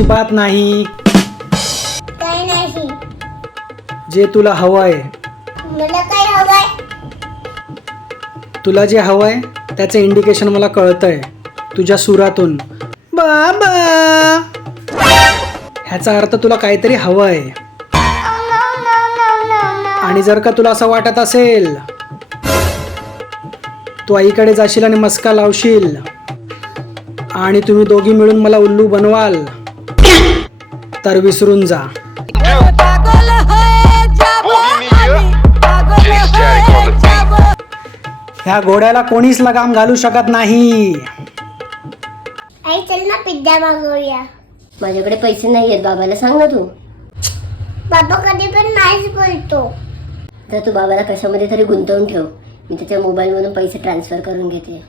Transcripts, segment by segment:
अजिबात नाही. काय नाही. जे तुला हवंय. मला काय हवंय? तुला जे हवंय त्याचं इंडिकेशन मला कळतंय. तुझ्या सुरातून. बाबा! ह्याचा अर्थ तुला काहीतरी हवंय. आणि जर का तुला असं वाटत असेल तू आईकडे जाशील आणि मस्का लावशील. आणि तुम्ही दोघी मिळून मला उल्लू बनवाल. तर विसरून जा. ह्या घोड्याला कोणीच लगाम घालू शकत नाही. आई चल ना पिझ्झा मागवूया. माझ्याकडे पैसे नाही आहेत बाबाला सांग ना तू. बाबा कधी पण नाहीच बोलतो. तर तू बाबाला कशामध्ये तरी गुंतवून ठेव. मी त्याच्या मोबाईलमधून पैसे ट्रान्सफर करून घेते.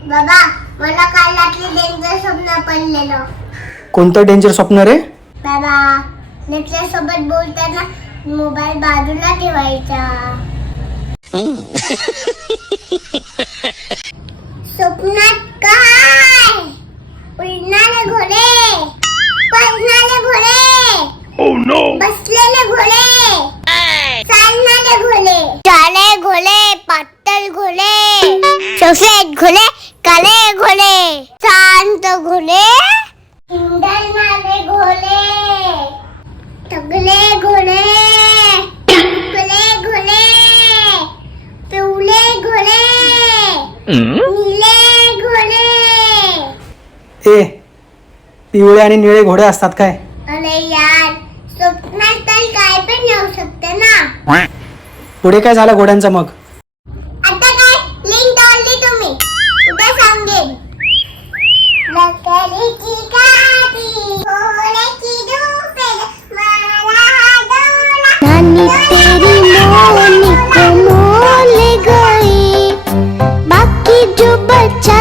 बाबा मला काल रात्री डेंजर स्वप्न पडलेलं. कोणतं डेंजर स्वप्न रे? बाबा नेटच्या सोबत बोलताना मोबाईल बाजूला ठेवायचा. स्वप्नात काय? उडणारे घोडे पळणारे घोडे बसलेले घोडे चालणारे घोडे काळे घोडे पातळ घोडे सफेद घोडे काळे घोडे शांत घोडे हिंडणारे घोडे टगले घोडे टुकले घोडे पिवळे घोडे निळे घोडे ए पिवळे आणि निळे घोडे असतात काय? अरे यार स्वप्नात तर काय पण येऊ शकते ना. पुढे काय झालं घोड्यांचं मग? आता काय? लिंक डावली तुम्ही. उद्या सांगेन. बच्चा